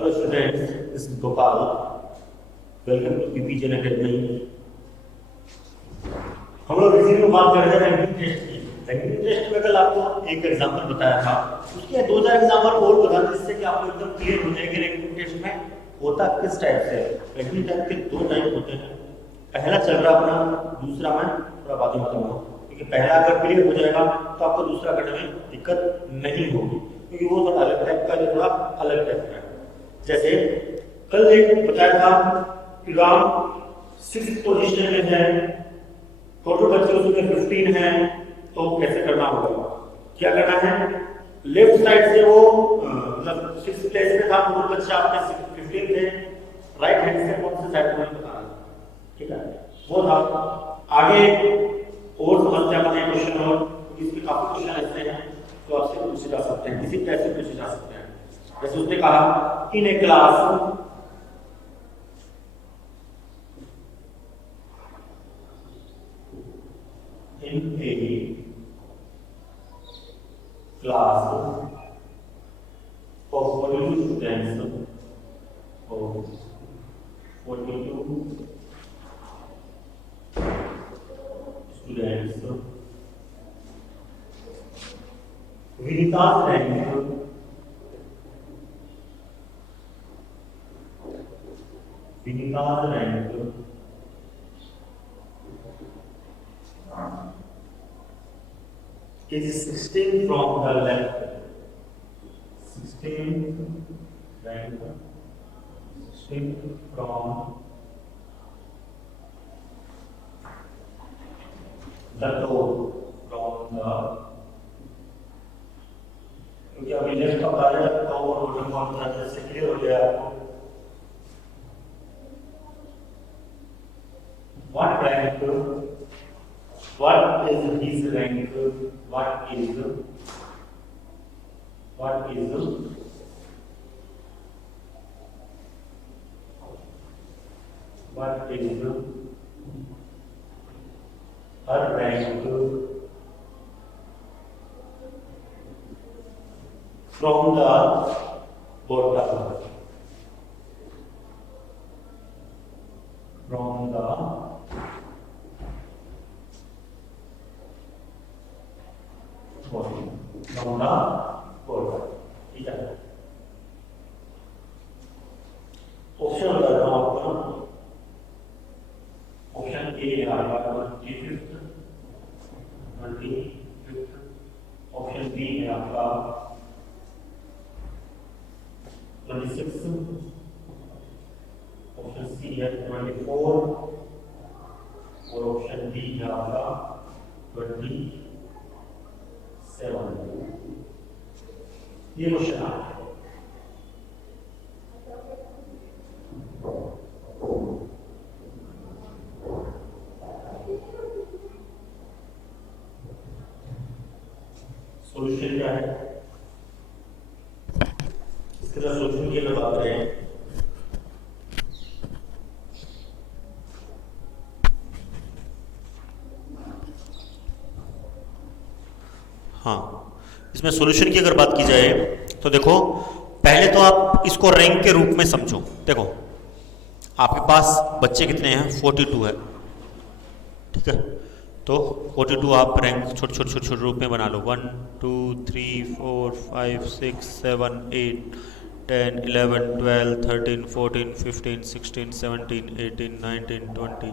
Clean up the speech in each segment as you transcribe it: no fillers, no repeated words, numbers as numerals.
Hello students, this is Gopal. Welcome to PPGN Academy. हम लोग इसी में बात कर रहे हैं रैंकिंग टेस्ट की। रैंकिंग टेस्ट में कल आपको एक एग्जांपल बताया था, उसके 2-4 एग्जांपल और बता दें जिससे कि आपको एकदम क्लियर हो जाए कि रैंकिंग टेस्ट में होता किस टाइप से है। रैंकिंग टाइप के 2 टाइप होते हैं। पहला चल रहा अपना, दूसरा मैं थोड़ा बाद में बताऊंगा, क्योंकि पहला अगर क्लियर हो जाएगा तो आपको दूसरा करने में दिक्कत नहीं होगी, क्योंकि वो थोड़ा अलग टाइप का, ये थोड़ा अलग टाइप का है। जैसे कल एक बताया था कि राम 6th पोजीशन में है, टोटल बच्चे उसमें 15 हैं, तो कैसे करना होगा, क्या करना है। लेफ्ट साइड से वो मतलब 6th प्लेस में था, टोटल बच्चे आपके 15 थे। राइट हैंड से कौन से साइड में बताना, ठीक है, वो था। आगे और समझते हैं अपने क्वेश्चन, और इसके काफी क्वेश्चन ऐसे हैं तो आपसे पूछे जा सकते हैं, किसी कैसे पूछे जा सकते हैं। जैसे उसने कहा इन ए class in a class of 42 students, Vinita's rank is 16 from the left. 16 rank, 16 from the top, from the, क्योंकि अभी लेफ्ट का कार्य टॉप और बॉटम कौन सा है, जैसे क्लियर हो गया आपको। What rank? What is his rank? What is her rank from the bottom? From the bottom, ठीक है। ऑप्शन बता रहा हूं आपको। ऑप्शन ए है आपका 25th, ऑप्शन बी है आपका 26, ऑप्शन सी है 24 और ऑप्शन डी है आपका 27। ये क्वेश्चन है। सॉल्यूशन क्या है, इसके लिए सॉल्यूशन की बात करें। हाँ, इसमें सॉल्यूशन की अगर बात की जाए तो देखो, पहले तो आप इसको रैंक के रूप में समझो। देखो आपके पास बच्चे कितने हैं, 42 है, ठीक है। तो 42 आप रैंक छोटे छोटे रूप में बना लो। 1 2 3 4 5 6 7 8 10 11 12 13 14 15 16 17 18 19 20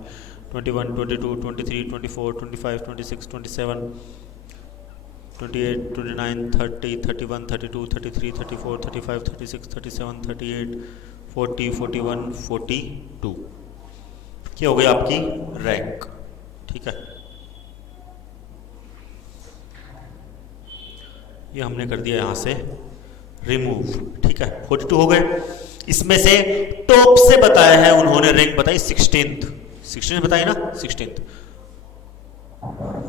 21 22 23 24 25 26 27 28 29 30 31 32 33 34 35 36 37 38 40 41 42, क्या हो गई आपकी रैंक, ठीक है। ये हमने कर दिया यहां से रिमूव, ठीक है। 42 हो गए। इसमें से टॉप से बताया है उन्होंने, रैंक बताई 16th बताई ना, 16th।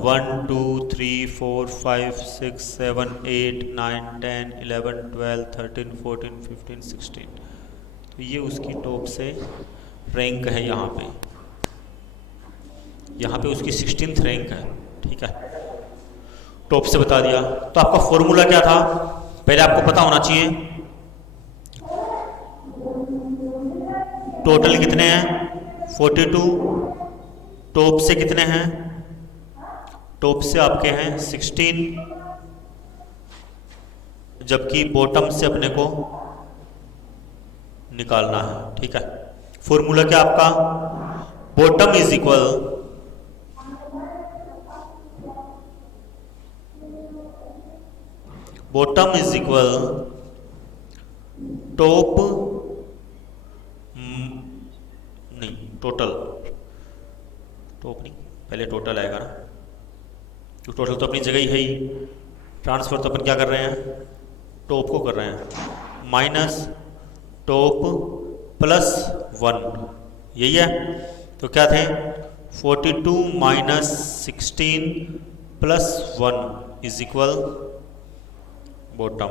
1 2 3 4 5 6 7 8 9 10 11 12 13 14 15 16, तो ये उसकी टॉप से रैंक है। यहाँ पे उसकी 16th रैंक है, ठीक है। टॉप से बता दिया। तो आपका फॉर्मूला क्या था, पहले आपको पता होना चाहिए टोटल कितने हैं 42, टॉप से कितने हैं, टॉप से आपके हैं 16, जबकि बॉटम से अपने को निकालना है। ठीक है, फॉर्मूला क्या आपका, बॉटम इज इक्वल टॉप नहीं टोटल, टॉप नहीं पहले टोटल आएगा ना, तो टोटल तो अपनी जगह ही है ही, ट्रांसफर तो अपन क्या कर रहे हैं, टॉप को कर रहे हैं, माइनस टॉप प्लस 1, यही है। तो क्या थे 42 minus 16 plus 1 is equal bottom,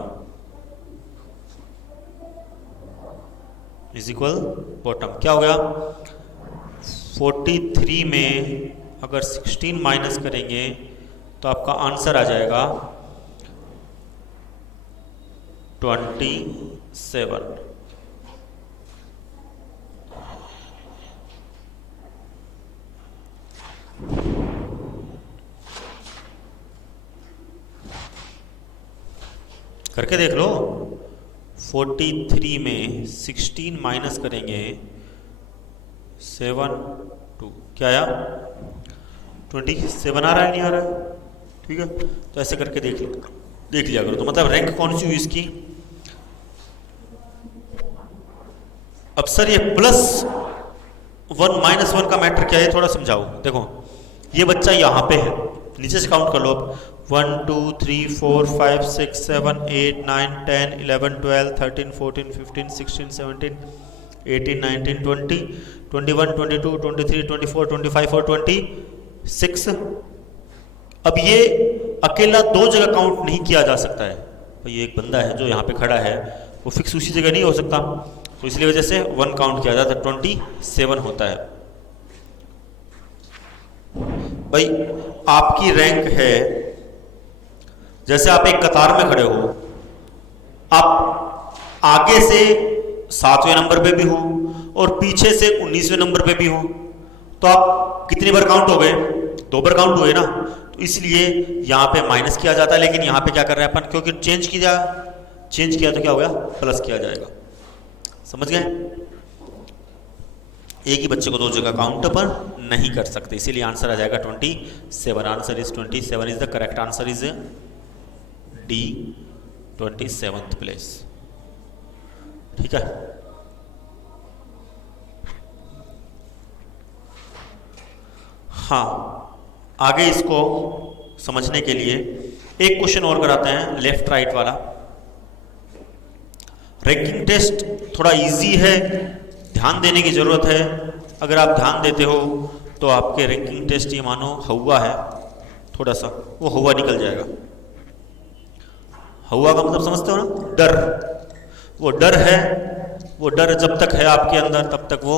is equal bottom. क्या हो गया 43 में अगर 16 माइनस करेंगे तो आपका आंसर आ जाएगा 27। करके देख लो, 43 में 16 माइनस करेंगे 7 2, क्या आया 27 आ रहा है, नहीं आ रहा है? ठीक है, तो ऐसे करके देख लिया करो। तो मतलब रैंक कौन सी हुई इसकी, अब सर ये +1 -1 का मैटर क्या है, थोड़ा समझाओ। देखो ये बच्चा यहाँ पे है, नीचे से काउंट कर लो अब, 1 2 3 4 5 6 7 8 9 10 11 12 13 14 15 16 17 18 19 20 21 22 23 24 25 और 26। अब ये अकेला 2 जगह काउंट नहीं किया जा सकता है, तो ये एक बंदा है जो यहाँ पे खड़ा है, वो फिक्स उसी जगह नहीं हो सकता, तो इसलिए वजह से 1 काउंट किया जाता है, 27 होता है। भाई आपकी रैंक है, जैसे आप एक कतार में खड़े हो, आप आगे से 7वें नंबर पे भी हो और पीछे से 19वें नंबर पे भी हो, तो आप कितनी बार काउंट हो गए, 2 बार काउंट हुए ना, तो इसलिए यहाँ पे माइनस किया जाता है, लेकिन यहाँ पे क्या कर रहे हैं अपन, क्योंकि चेंज किया तो क्या हो गया, प्लस किया जाएगा। समझ गए, एक ही बच्चे को 2 जगह काउंट पर नहीं कर सकते, इसीलिए आंसर आ जाएगा 27। Answer is 27 is the correct answer is D, 27th place. ठीक है, हाँ आगे इसको समझने के लिए एक क्वेश्चन और कराते हैं, लेफ्ट राइट वाला। रैंकिंग टेस्ट थोड़ा इजी है, ध्यान देने की जरूरत है, अगर आप ध्यान देते हो तो आपके रैंकिंग टेस्ट ये मानो हवा है, थोड़ा सा वो हवा निकल जाएगा। हवा का मतलब समझते हो ना, डर, वो डर है, वो डर जब तक है आपके अंदर तब तक वो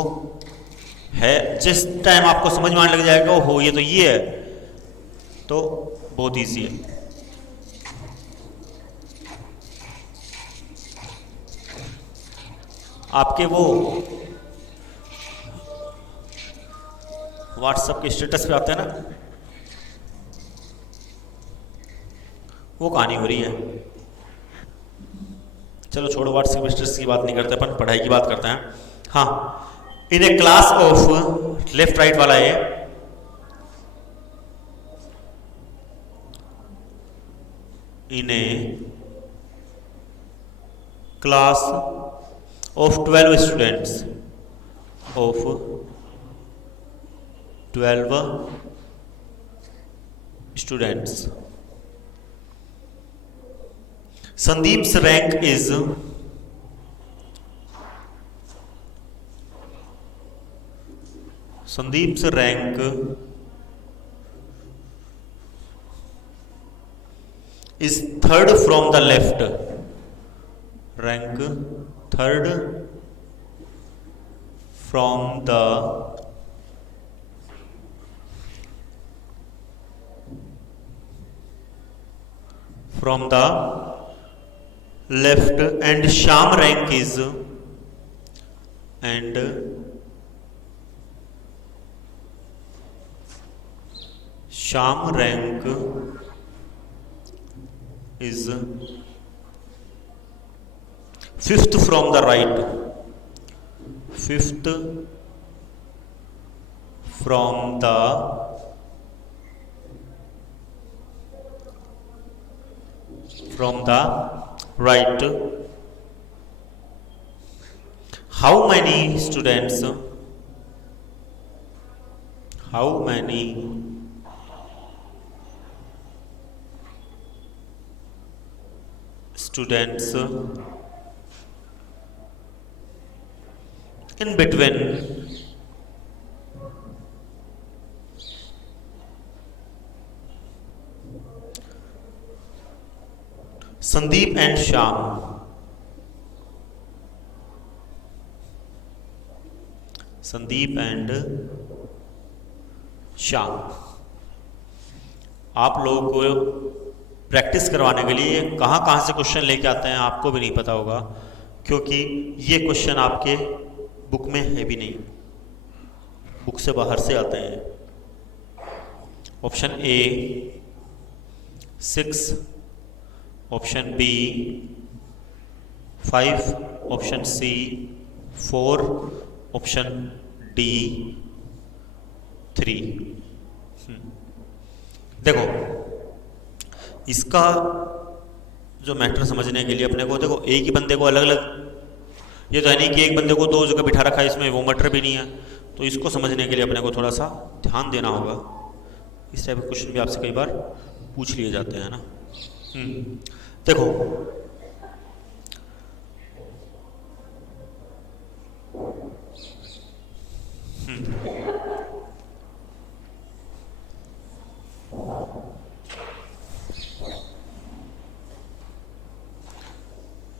है, जिस टाइम आपको समझ में आने लग जाएगा हो ये तो ये है, तो बहुत इजी है। आपके वो व्हाट्सएप के स्टेटस पे आते हैं ना, वो कहानी हो रही है। चलो छोड़ो, व्हाट्सएप स्टेटस की बात नहीं करते अपन, पढ़ाई की बात करते हैं। हाँ, इन ए क्लास ऑफ, लेफ्ट राइट वाला है, इन ए class of 12 students, of 12 students, Sandeep's rank is third from the left, rank third from the left, and Shyam rank is Shyam rank is fifth from the right, fifth from the right. How many students in between Sandeep and Shyam? Sandeep and Shyam. आप लोगों को practice करवाने के लिए कहाँ कहाँ से question लेके आते हैं आपको भी नहीं पता होगा, क्योंकि ये क्वेश्चन आपके बुक में है भी नहीं, बुक से बाहर से आते हैं। Option A 6, option B 5, option C 4, option D 3। देखो इसका जो मैटर समझने के लिए अपने को, देखो एक ही बंदे को अलग अलग, ये तो है नहीं कि एक बंदे को दो जगह बिठा रखा है, इसमें वो मैटर भी नहीं है, तो इसको समझने के लिए अपने को थोड़ा सा ध्यान देना होगा। इस टाइप के क्वेश्चन भी आपसे कई बार पूछ लिए जाते हैं ना। देखो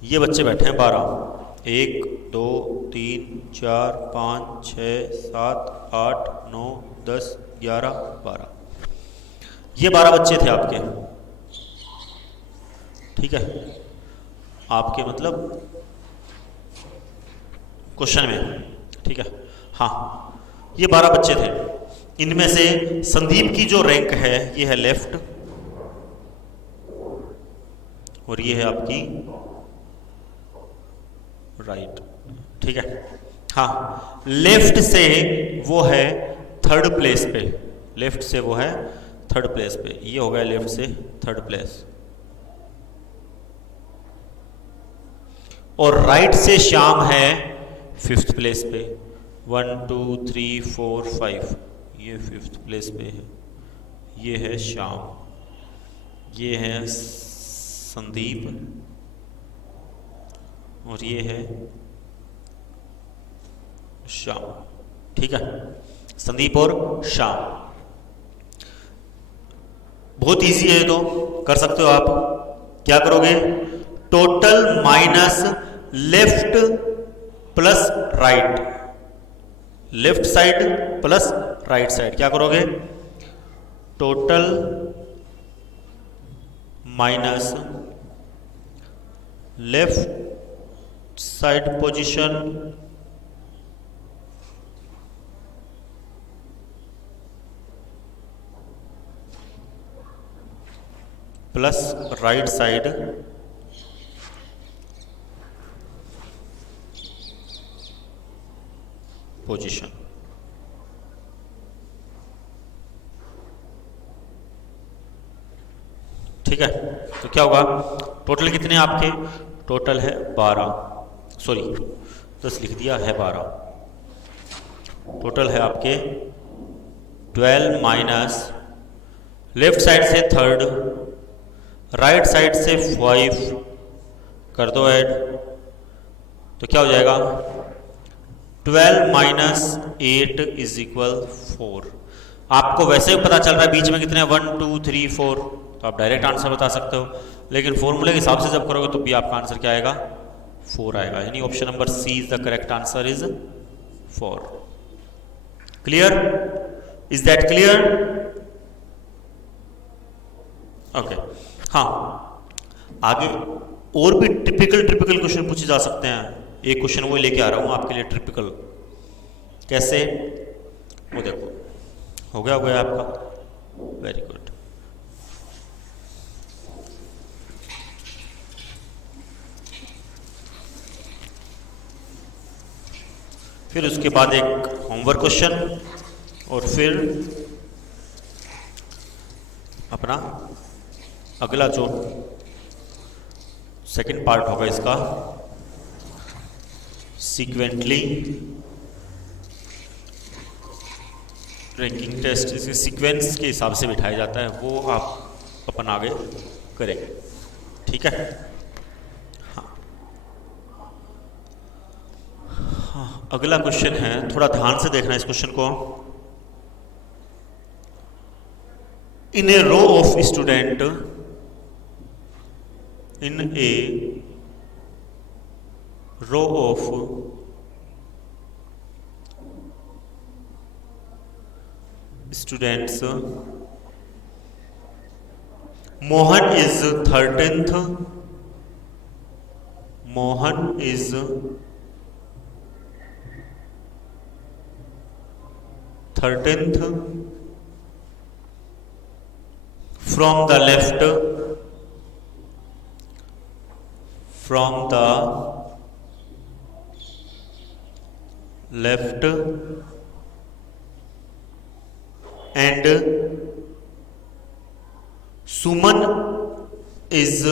ये बच्चे बैठे हैं 12, 1 2 3 4 5 6 7 8 9 10 11 12, ये 12 बच्चे थे आपके, ठीक है, आपके मतलब क्वेश्चन में, ठीक है। हाँ, ये 12 बच्चे थे, इनमें से संदीप की जो रैंक है ये है लेफ्ट और ये है आपकी राइट, ठीक है। हाँ, लेफ्ट से वो है थर्ड प्लेस पे, लेफ्ट से वो है थर्ड प्लेस पे, ये हो गया लेफ्ट से थर्ड प्लेस, और राइट से श्याम है फिफ्थ प्लेस पे, 1 2 3 4 5, ये फिफ्थ प्लेस पे है, ये है श्याम, ये है संदीप और ये है श्याम, ठीक है, संदीप और श्याम। बहुत इजी है, तो कर सकते हो आप। क्या करोगे, total minus left plus right, left side plus right side, क्या करोगे, total minus left side position plus right side position. ठीक है, तो क्या होगा, टोटल कितने आपके, टोटल है 12, सॉरी 10 लिख दिया, है 12, टोटल है आपके 12 माइनस लेफ्ट साइड से थर्ड, राइट साइड से 5 कर दो ऐड, तो क्या हो जाएगा, 12 माइनस 8 इज इक्वल 4। आपको वैसे ही पता चल रहा है बीच में कितने, 1 2 3 4, तो आप डायरेक्ट आंसर बता सकते हो, लेकिन फॉर्मूले के हिसाब से जब करोगे तो भी आपका आंसर क्या आएगा, 4 आएगा, यानी option number C is the correct answer is 4। Clear, is that clear? Okay. हाँ, आगे और भी टिपिकल क्वेश्चन पूछे जा सकते हैं। एक क्वेश्चन वो लेके आ रहा हूं आपके लिए टिपिकल, कैसे, वो देखो हो गया आपका, वेरी गुड। फिर उसके बाद एक होमवर्क क्वेश्चन और फिर अपना अगला जो सेकंड पार्ट होगा इसका, सीक्वेंटली रैंकिंग टेस्ट, इसके सीक्वेंस के हिसाब से बिठाया जाता है, वो आप अपन आगे करेंगे, ठीक है। हाँ, अगला क्वेश्चन है, थोड़ा ध्यान से देखना इस क्वेश्चन को। In a row of student, in a row of students, Mohan is 13th, Mohan is 13th from the left, from the left, and Suman is,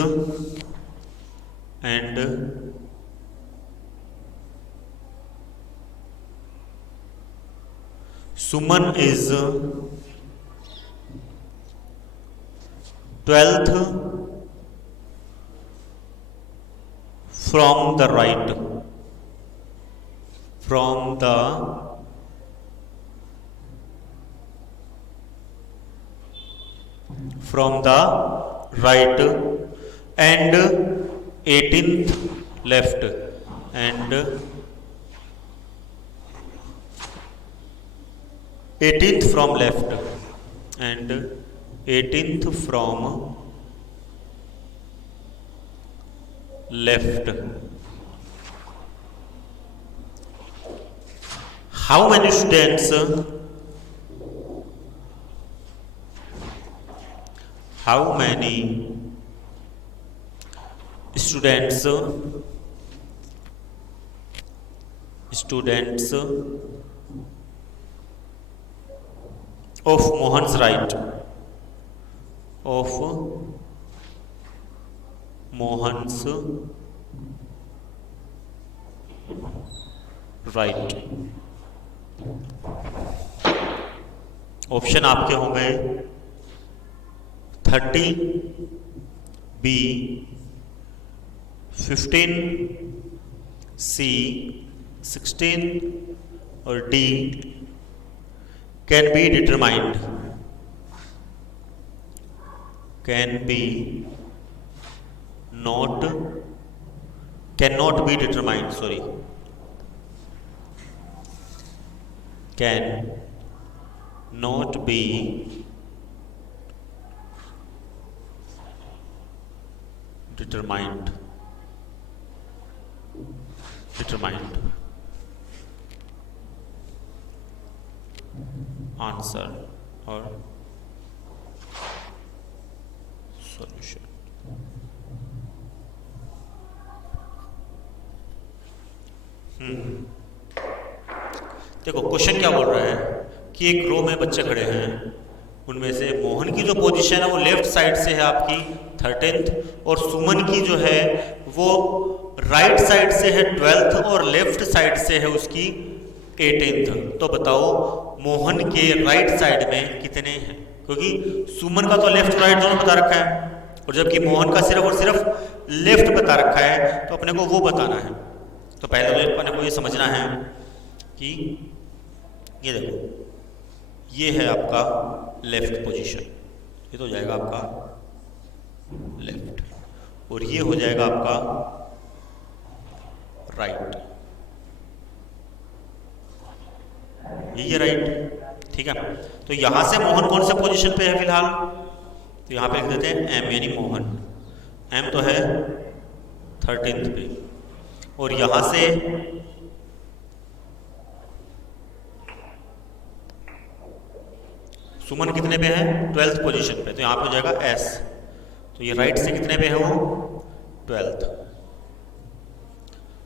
and Suman is 12th from the right, from the right, and 18th left, and 18th from left, and 18th from left. How many students? How many students of Mohan's right, of Mohan's right? Option आपके होंगे 30, B 15, C 16 और D can be determined, cannot be determined, sorry, can not be determined. Answer or solution. देखो question क्या बोल रहा है कि एक रो में बच्चे खड़े हैं, उनमें से मोहन की जो पोजीशन है वो लेफ्ट साइड से है आपकी 13th, और सुमन की जो है वो राइट साइड से है 12th, और लेफ्ट साइड से है उसकी 18th। तो बताओ मोहन के राइट साइड में कितने हैं, क्योंकि सुमन का तो लेफ्ट राइट दोनों बता रखा है, और जबकि मोहन का सिर्फ और सिर्फ लेफ्ट बता रखा है, तो अपने को वो बताना है। तो पहले तो अपने को ये समझना है कि ये देखो ये है आपका लेफ्ट पोजीशन, ये तो हो जाएगा आपका लेफ्ट, और ये हो जाएगा आपका राइट, ये राइट, ठीक है। तो यहां से मोहन कौन से पोजीशन पे है फिलहाल, तो यहां पे लिख देते हैं एम, यानी मोहन एम तो है 13th पे, और यहां से सुमन कितने पे है? 12th पोजीशन पे, तो यहाँ पे हो जाएगा S। तो ये राइट से कितने पे है वो? 12th।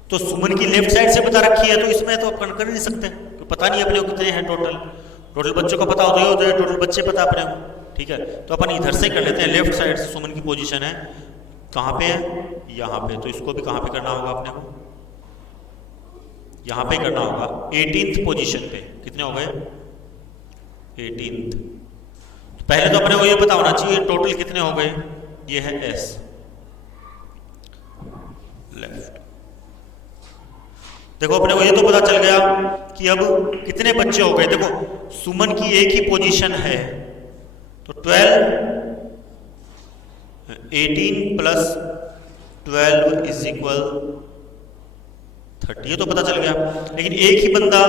तो सुमन की लेफ्ट साइड से बता रखी है, तो इसमें तो अपन कर नहीं सकते, तो पता नहीं अपने को कितने हैं टोटल बच्चों का पता होता है, टोटल बच्चे पता अपने को, ठीक है। तो अपन इधर से कर लेते हैं, लेफ्ट साइड से सुमन की पोजीशन है कहाँ पे है? यहाँ पे। तो इसको भी कहाँ पे करना होगा अपने को? यहाँ पे करना होगा 18th पोजीशन पे। कितने हो गए? 18th। तो पहले तो अपने को ये पता होना चाहिए टोटल कितने हो गए। ये है S लेफ्ट। देखो अपने को ये तो पता चल गया कि अब कितने बच्चे हो गए। देखो सुमन की एक ही पोजीशन है, तो 12 18 प्लस 12 इज इक्वल 30, ये तो पता चल गया। लेकिन एक ही बंदा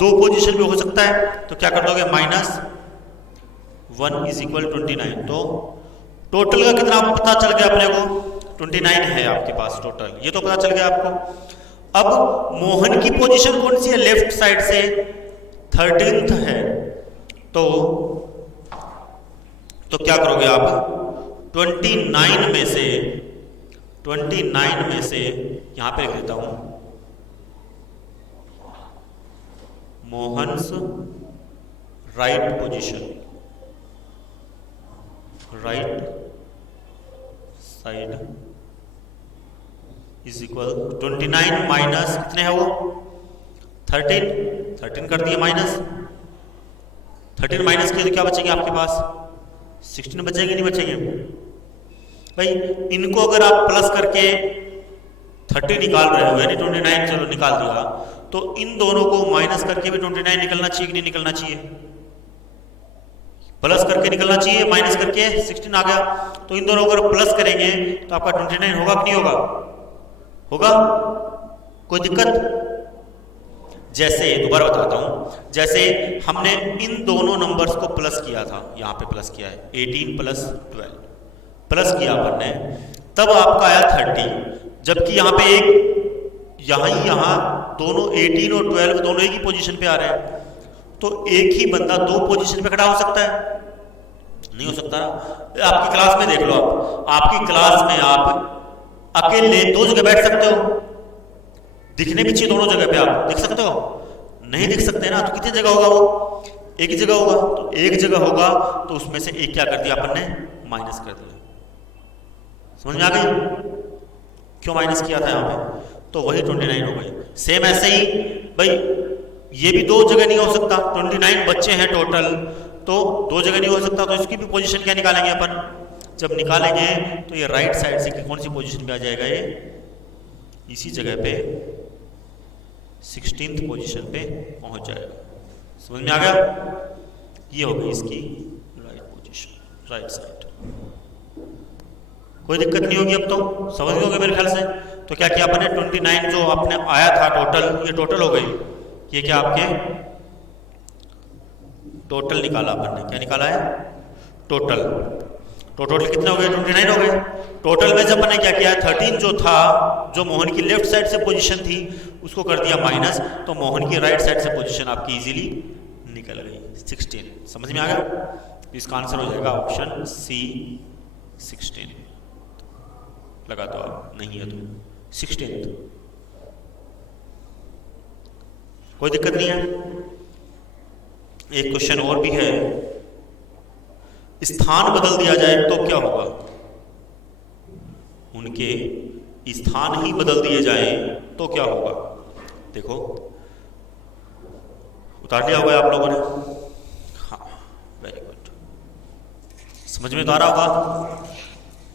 दो पोजीशन में हो सकता है, तो क्या कर दोगे? -1 इज इक्वल 29। तो टोटल का कितना पता चल गया अपने को? 29 है आपके पास टोटल, ये तो पता चल गया आपको। अब मोहन की पोजीशन कौन सी है? लेफ्ट साइड से 13th है, तो क्या करोगे आप? 29 में से यहां पे लिख देता हूं Mohan's right position, right side is equal 29 minus कितने है वो? 13 कर दिए माइनस। 13 माइनस किए तो क्या बचेंगे आपके पास? 16 बचेंगे, नहीं बचेंगे? भाई इनको अगर आप प्लस करके 30 निकाल रहे हो, यानी 29 चलो निकाल दिया, तो इन दोनों को माइनस करके भी 29 निकलना चाहिए कि नहीं निकलना चाहिए? प्लस करके निकलना चाहिए, माइनस करके 16 आ गया। तो इन दोनों को अगर प्लस करेंगे तो आपका 29 होगा कि नहीं होगा? होगा। कोई दिक्कत? जैसे दोबारा बताता हूं, जैसे हमने इन दोनों नंबर्स को प्लस किया था, यहां पे प्लस किया है 18 प्लस 12 प्लस किया अपन ने, तब आपका आया 30। जबकि यहां पे यहां दोनों 18 और 12 दोनों एक ही पोजीशन पे आ रहे हैं, तो एक ही बंदा दो पोजीशन पे खड़ा हो सकता है? नहीं हो सकता। आपकी क्लास में देख लो, आपकी क्लास में आप अकेले दो जगह बैठ सकते हो, दिखने भी चाहिए दोनों जगह पे, आप दिख सकते हो? नहीं दिख सकते ना, तो कितनी जगह होगा वो? एक ही जगह होगा। तो एक जगह होगा तो उसमें से एक क्या कर दिया अपन ने? माइनस कर दिया। समझ में आ गई क्यों माइनस किया था यहाँ पे? तो वही 29 हो गई। सेम ऐसे ही भाई ये भी दो जगह नहीं हो सकता, 29 बच्चे हैं टोटल, तो दो जगह नहीं हो सकता, तो इसकी भी पोजीशन क्या निकालेंगे अपन? जब निकालेंगे तो ये राइट साइड से कौन सी पोजीशन पे आ जाएगा? ये इसी जगह पे 16th पोजीशन पे पहुंच जाएगा। समझ में आ गया? ये हो गई इसकी राइट पोजीशन, राइट साइड। कोई दिक्कत नहीं होगी, अब तो समझ गए मेरे ख्याल से। तो क्या किया अपने? 29 जो आपने आया था टोटल, ये टोटल हो गई। ये क्या आपके टोटल निकाला अपन ने? क्या निकाला है? टोटल। तो टोटल कितने हो गए? 29 हो गए। टोटल में से अपन ने क्या किया? 13 जो था, जो मोहन की लेफ्ट साइड से पोजीशन थी, उसको कर दिया माइनस, तो मोहन की राइट साइड से पोजीशन आपकी इजीली निकल गई 16। समझ में आ गया? इसका आंसर हो जाएगा ऑप्शन सी 16। लगा दो आप, नहीं है तो 16th। कोई दिक्कत नहीं है। एक क्वेश्चन और भी है, स्थान बदल दिया जाए तो क्या होगा? उनके स्थान ही बदल दिए जाए तो क्या होगा? देखो उतार लिया होगा आप लोगों ने। हाँ वेरी गुड, समझ में तो आ रहा होगा।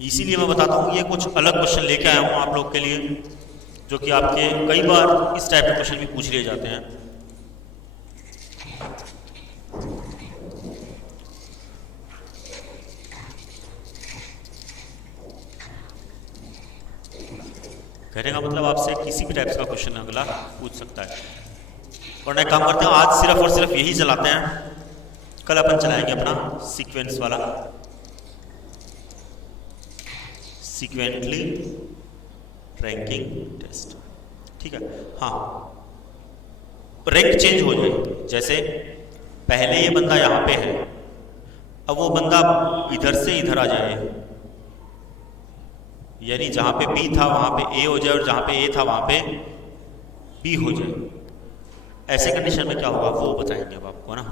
इसीलिए मैं बताता हूँ, ये कुछ अलग क्वेश्चन लेके आया हूँ आप लोग के लिए, जो कि आपके कई बार इस टाइप के क्वेश्चन भी पूछ लिए जाते हैं। कहने का मतलब आपसे किसी भी टाइप का क्वेश्चन अगला पूछ सकता है। और एक काम करते हैं, आज सिर्फ और सिर्फ यही चलाते हैं, कल अपन चलाएंगे अपना सीक्वेंस वाला, सीक्वेंटली रैंकिंग टेस्ट। ठीक है? हाँ, रैंक चेंज हो जाए। जैसे पहले ये बंदा यहाँ पे है, अब वो बंदा इधर से इधर आ जाए, यानी जहां पे बी था वहां पे ए हो जाए और जहां पे ए था वहां पे बी हो जाए, ऐसे कंडीशन में क्या होगा वो बताएंगे अब आपको ना।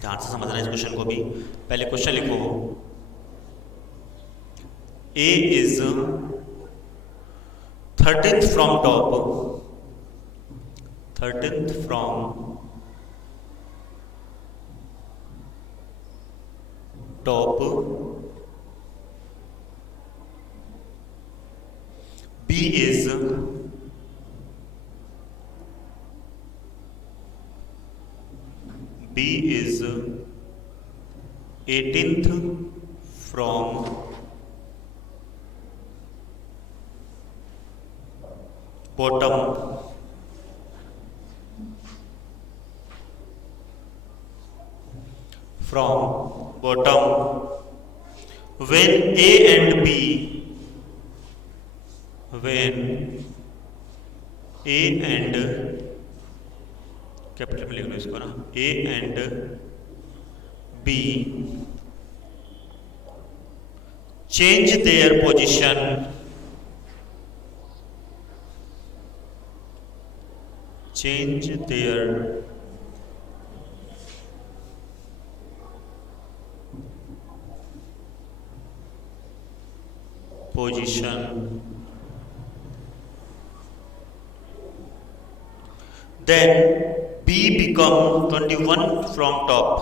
ध्यान से समझना इस क्वेश्चन को भी। पहले क्वेश्चन लिखो, A is 13th from top, 13th from top, B is 18th from bottom, when A and B, when A and, capital में लिख लो इसको ना, A and B change their position, change their position, then B become 21 from top,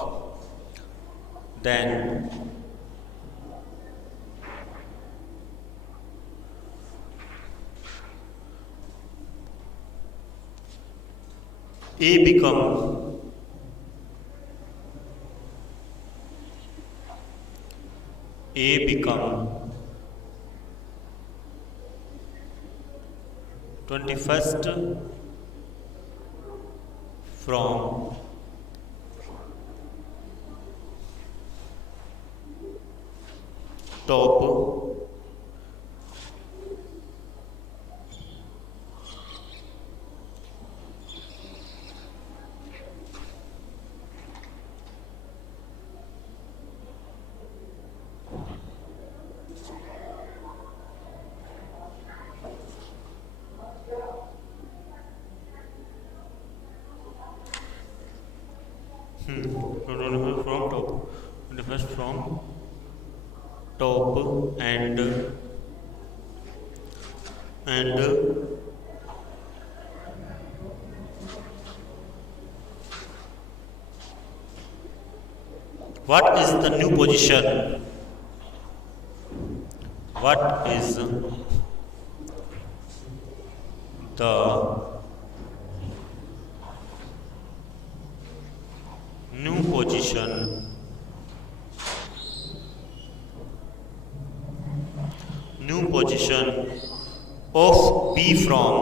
then A become 21st from top, from top, 21st from top, and what is the new position? What is the new position? New position of B from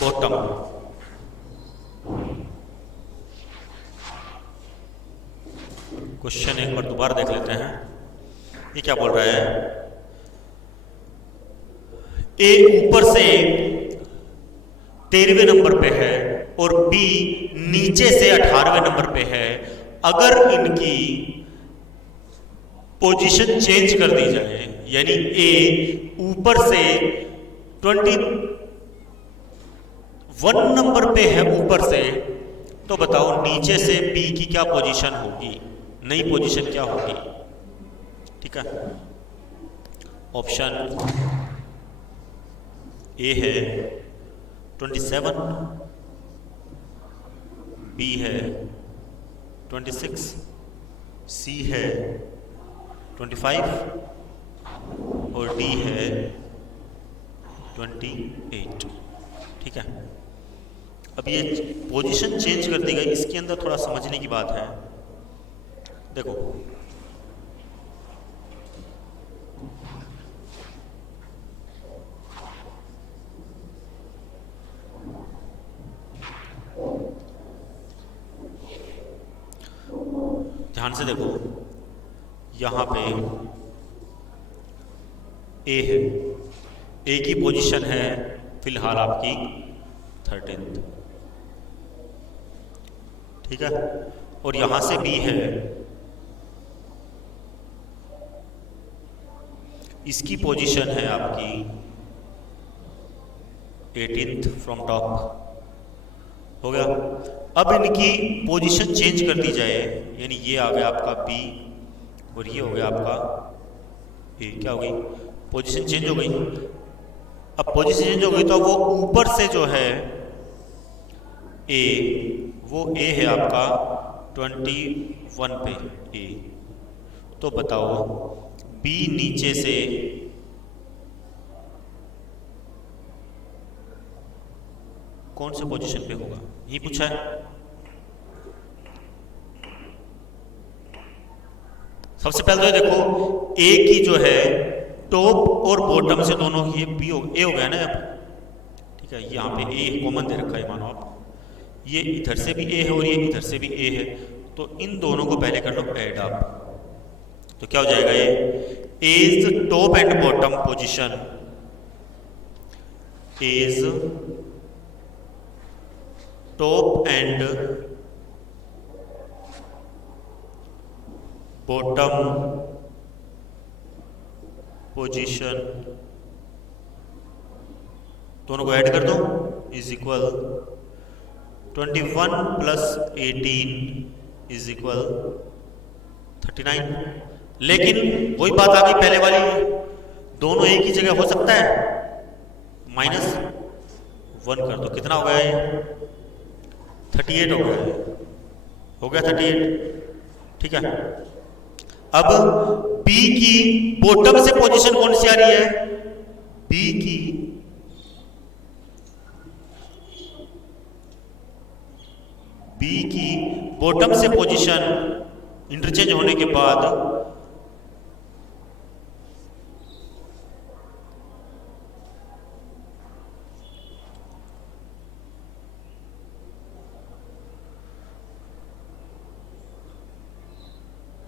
bottom. Question एक बार दोबारा देख लेते हैं। ये क्या बोल रहा है? ए ऊपर से 13वें नंबर पे है और बी नीचे से 18वें नंबर पे है। अगर इनकी पोजीशन चेंज कर दी जाए, यानी ए ऊपर से 21 नंबर पे है ऊपर से, तो बताओ नीचे से बी की क्या पोजीशन होगी, नई पोजीशन क्या होगी? ठीक है, ऑप्शन ए है 27, बी है 26, सी है 25 और डी है 28। ठीक है, अब ये पोजीशन चेंज कर दी गई, इसके अंदर थोड़ा समझने की बात है। देखो, ध्यान से देखो, यहां पे ए है, ए की पोजीशन है फिलहाल आपकी 13th, ठीक है। और यहां से B है, इसकी पोजीशन है आपकी 18th फ्रॉम टॉप, हो गया। अब इनकी पोजीशन चेंज कर दी जाए, यानी ये आ गया आपका B और ये हो गया आपका A, क्या हो गई, पोजीशन चेंज हो गई। अब पोजीशन चेंज हो गई तो वो ऊपर से जो है A, वो A है आपका 21 पे A, तो बताओ B नीचे से कौन से पोजीशन पे होगा, ये पूछा है। सबसे पहले तो देखो A की जो है टॉप और बॉटम से दोनों ये B हो, A हो गया ना अब, ठीक है। यहाँ पे A कॉमन दे रखा है, मानो आप ये इधर से भी A है और ये इधर से भी A है, तो इन दोनों को पहले कर लो ऐड आप, तो क्या हो जाएगा, ये is top and bottom position, is top and bottom position, दोनों को ऐड कर दो, is equal 21 plus 18 is equal 39। लेकिन वही बात आ गई पहले वाली, दोनों एक ही जगह हो सकता है, -1 कर दो, कितना हो गया ये 38 हो गया, हो गया 38, ठीक है। अब B की बॉटम से पोजीशन कौन सी आ रही है, B की बॉटम से पोजीशन इंटरचेंज होने के बाद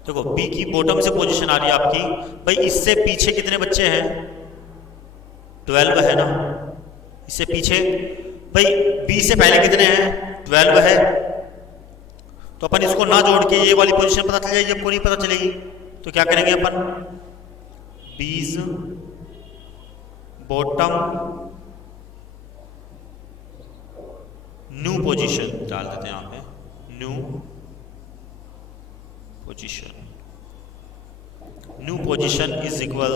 देखो B की बॉटम से पोजीशन आ रही है आपकी, भाई इससे पीछे कितने बच्चे हैं, 12 है ना, इससे पीछे भाई B से पहले कितने हैं, 12 है, तो अपन इसको ना जोड़ के ये वाली पोजीशन पता चल जाएगी, आपको नहीं पता चलेगी, तो क्या करेंगे अपन, B's बॉटम न्यू पोजीशन डाल देते हैं यहाँ पे, new position is equal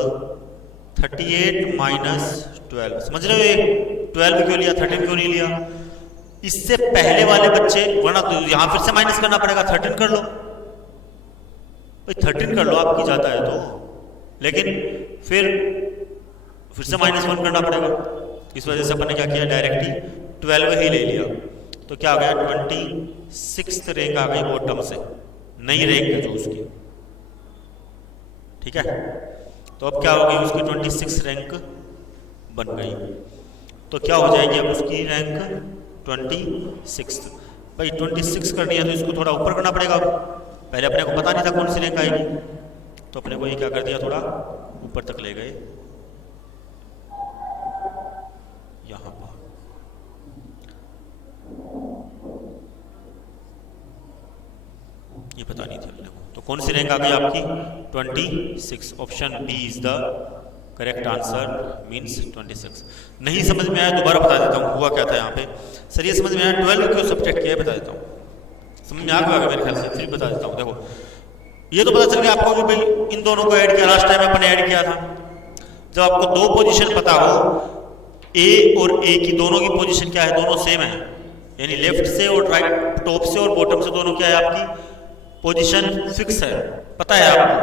38 minus 12, समझ रहे हो ये 12 क्यों लिया, 13 क्यों नहीं लिया, इससे पहले वाले बच्चे, वरना तो यहां फिर से माइनस करना पड़ेगा, 13 कर लो भाई, 13 कर लो आपकी जाता है तो, लेकिन फिर से -1 करना पड़ेगा, इस वजह से अपन ने क्या किया, डायरेक्ट ही 12 ही ले लिया, तो क्या आ गया 26th रैंक आ गई बॉटम से, नई रैंक है जो उसकी, ठीक है। तो अब क्या होगी, उसकी 26 रैंक बन गई, तो क्या हो जाएगी अब उसकी रैंक 26, भाई 26 करनी है तो इसको थोड़ा ऊपर करना पड़ेगा, पहले अपने को पता नहीं था कौन सी रैंक आएगी, तो अपने को ये क्या कर दिया, थोड़ा ऊपर तक ले गए, यहां पर ये पता नहीं थी अपने को, तो कौन सी रैंक आ गई आपकी 26, option B is the correct answer, means 26। नहीं समझ में आया दोबारा बता देता हूँ हुआ क्या था यहाँ पे, सर ये समझ में आया 12 क्यों सब्ट्रैक्ट किया है, बता देता हूँ, समझ में आ गया मेरे ख्याल से, फिर बता देता हूँ। देखो ये तो पता चल गया आपको कि भाई इन दोनों को ऐड किया, लास्ट टाइम अपन ऐड किया था, जब आपको दो पोजीशन पता हो, ए और ए की दोनों की पोजीशन क्या है, दोनों सेम है, यानी लेफ्ट से और राइट, टॉप से और बॉटम से दोनों क्या है, आपकी पोजीशन फिक्स है, पता है आपको,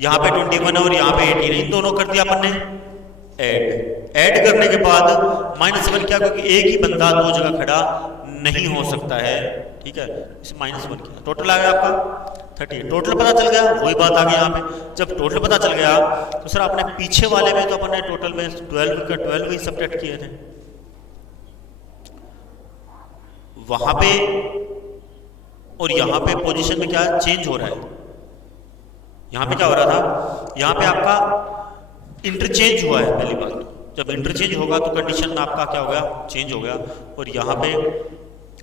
यहाँ पे 21 है और यहाँ पे 18 है, इन दोनों कर दिया अपन ने ऐड करने के बाद -1 क्या, क्योंकि एक ही बंदा दो जगह खड़ा नहीं हो सकता है, ठीक है, इस -1 किया, टोटल आ गया आपका 30, टोटल पता चल गया, वही बात आ गई यहाँ पे, जब टोटल पता चल गया तो सर आपने पीछे वाले में तो अपन ने टोटल में 12 का 12 ही सब्ट्रैक्ट किए थे, वहां पे और यहाँ पे पोजीशन में क्या चेंज हो रहा है, यहाँ पे क्या हो रहा था, यहाँ पे आपका इंटरचेंज हुआ है, पहली बात जब इंटरचेंज होगा तो कंडीशन आपका क्या हो गया, चेंज हो गया। और यहाँ पे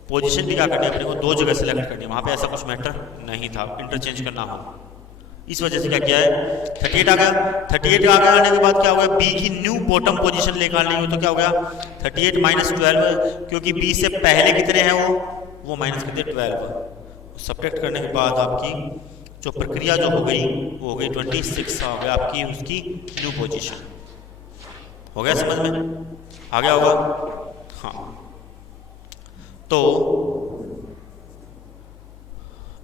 पोजीशन भी क्या करनी है अपने को, 2 जगह सेलेक्ट करनी है, वहाँ पे ऐसा कुछ मैटर नहीं था इंटरचेंज करना हो, इस वजह से क्या किया है 38 आ गया। 38 आगे आने के बाद क्या हो गया, बी की न्यू बॉटम पोजीशन लेकर आनी हो तो क्या हो गया 38 माइनस 12, क्योंकि बी से पहले कितने हैं वो माइनस कितने 12, सब्ट्रैक्ट करने के बाद आपकी जो प्रक्रिया जो हो गई वो हो गई 26 हो गया आपकी उसकी न्यू पोजीशन। हो गया समझ में, आ गया होगा। हाँ, तो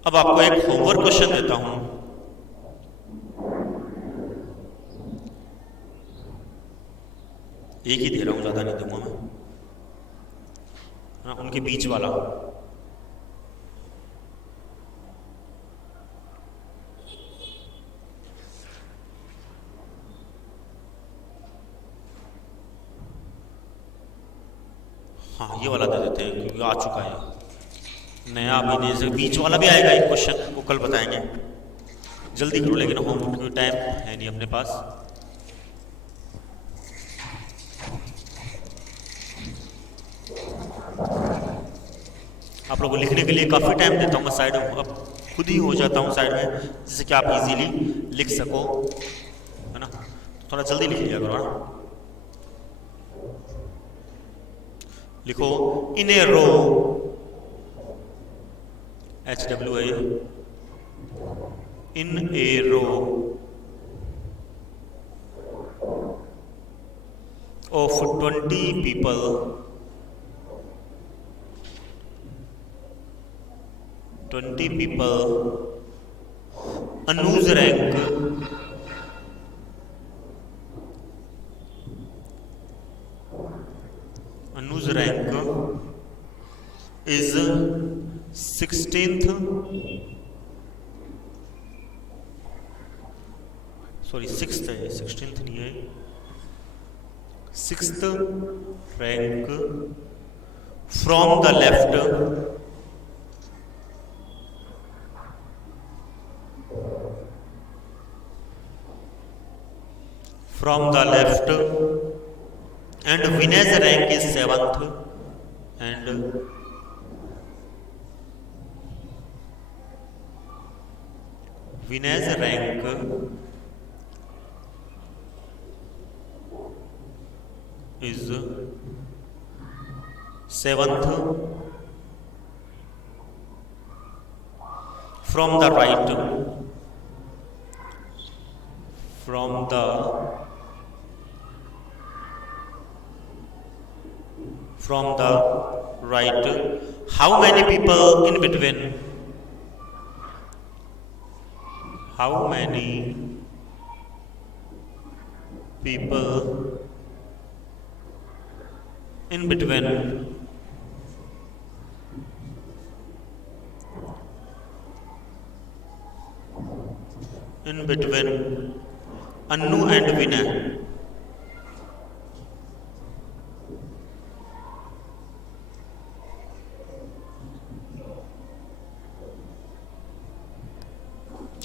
अब आपको एक होमवर्क क्वेश्चन देता हूं, एक ही दे रहा हूं, ज्यादा नहीं दूंगा मैं, हाँ, उनके बीच वाला। हाँ, ये वाला दे देते हैं क्योंकि आ चुका है, नया भी दे सकते, बीच वाला भी आएगा एक क्वेश्चन, वो कल बताएंगे, जल्दी करो लेकिन होमवर्क का टाइम है नहीं अपने पास। आप लोगों को लिखने के लिए काफ़ी टाइम देता हूँ मैं, साइड अब खुद ही हो जाता हूँ साइड में, जिससे कि आप इजीली लिख सको, है ना। थोड़ा जल्दी लिख लिया करो ना। लिखो इन a row, HWA, in a row of 20 people, 20 people, Anu's rank is 16th, sorry 6th है, 16th नहीं है, 6th rank from the left, and Vinay's rank is 7th, and Vinay's rank is 7th from the right, how many people in between, how many people in between, Anu and Vinay.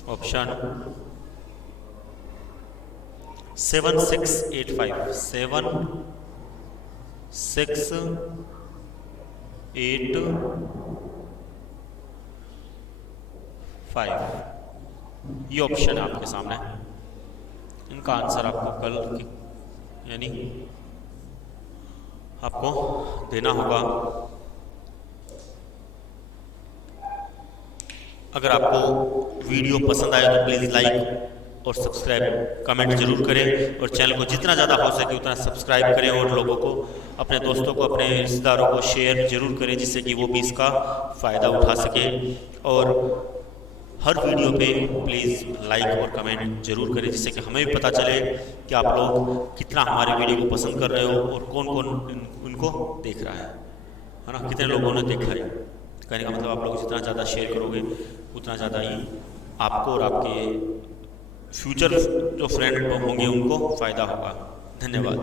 Option 7685, 7685, ये option है आपके सामने। इनका answer आपको कल यानी आपको देना होगा। अगर आपको वीडियो पसंद आए तो प्लीज़ लाइक और सब्सक्राइब कमेंट जरूर करें, और चैनल को जितना ज़्यादा हो सके उतना सब्सक्राइब करें, और लोगों को, अपने दोस्तों को, अपने रिश्तेदारों को शेयर जरूर करें, जिससे कि वो भी इसका फ़ायदा उठा सके। और हर वीडियो पे प्लीज़ लाइक और कमेंट जरूर करें, जिससे कि हमें भी पता चले कि आप लोग कितना हमारे वीडियो को पसंद कर रहे हो और कौन कौन उनको देख रहा है ना, कितने लोगों ने देखा है। कहने का मतलब आप लोग जितना ज़्यादा शेयर करोगे उतना ज़्यादा ही आपको और आपके फ्यूचर जो फ्रेंड होंगे उनको फ़ायदा होगा। धन्यवाद।